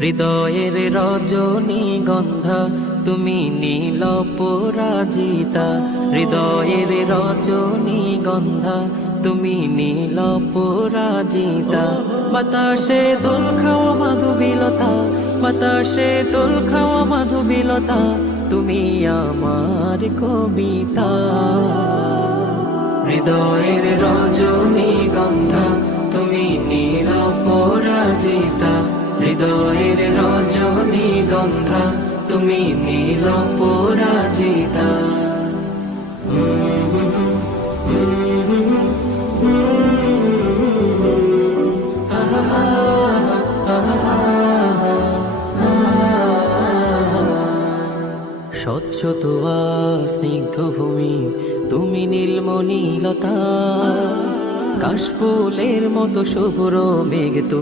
হৃদয়ের রজনীগন্ধা তুমি নীল পরাজিতা, হৃদয়ের রজনীগন্ধা তুমি নীল পরাজিতা। বাতাসে দোল খাওয়া মাধুবিলতা, বাতাসে দোল খাওয়া মাধুবিলতা, তুমি আমার কবিতা। হৃদয়ের রজনীগন্ধা তুমি নীল পরাজিতা, হৃদয়ের রজনীগন্ধা তুমি নীল পরাজিতা। স্বচ্ছ তোয়া স্নিগ্ধ ভূমি তুমি নীলমণিলতা, কাশফুলের মতো শুভ্র মেঘ।